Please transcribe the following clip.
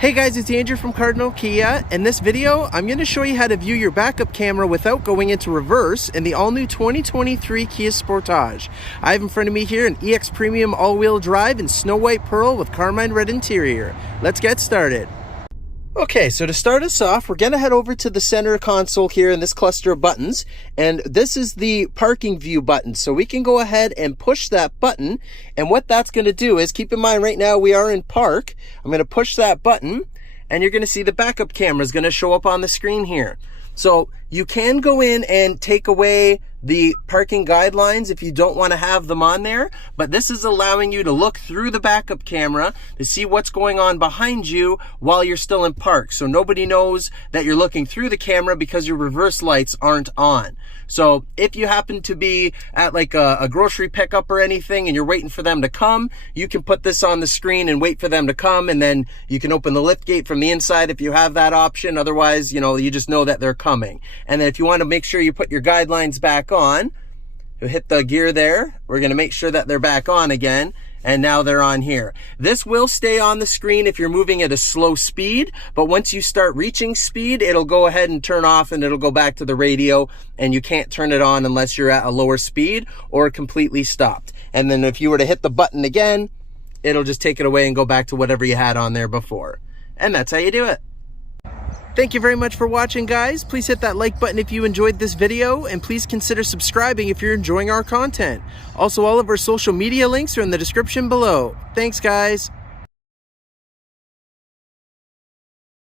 Hey guys, it's Andrew from Cardinal Kia. In this video, I'm going to show you how to view your backup camera without going into reverse in the all-new 2023 Kia Sportage. I have in front of me here an EX Premium all-wheel drive in snow white pearl with carmine red interior. Let's get started. Okay, so to start us off, we're going to head over to the center console here in this cluster of buttons, and this is the parking view button. So we can go ahead and push that button, and what that's going to do is, keep in mind right now we are in park. I'm going to push that button, and you're going to see the backup camera is going to show up on the screen here. So you can go in and take away the parking guidelines if you don't want to have them on there, but this is allowing you to look through the backup camera to see what's going on behind you while you're still in park. So nobody knows that you're looking through the camera because your reverse lights aren't on. So if you happen to be at like a grocery pickup or anything and you're waiting for them to come, you can put this on the screen and wait for them to come, and then you can open the lift gate from the inside if you have that option. Otherwise, you know, you just know that they're coming. And then if you want to make sure you put your guidelines back on, you hit the gear there. We're going to make sure that they're back on again, and now they're on here. This will stay on the screen if you're moving at a slow speed, but once you start reaching speed, it'll go ahead and turn off and it'll go back to the radio, and you can't turn it on unless you're at a lower speed or completely stopped. And then if you were to hit the button again, it'll just take it away and go back to whatever you had on there before. And that's how you do it. Thank you very much for watching, guys. Please hit that like button if you enjoyed this video, and please consider subscribing if you're enjoying our content. Also, all of our social media links are in the description below. Thanks, guys.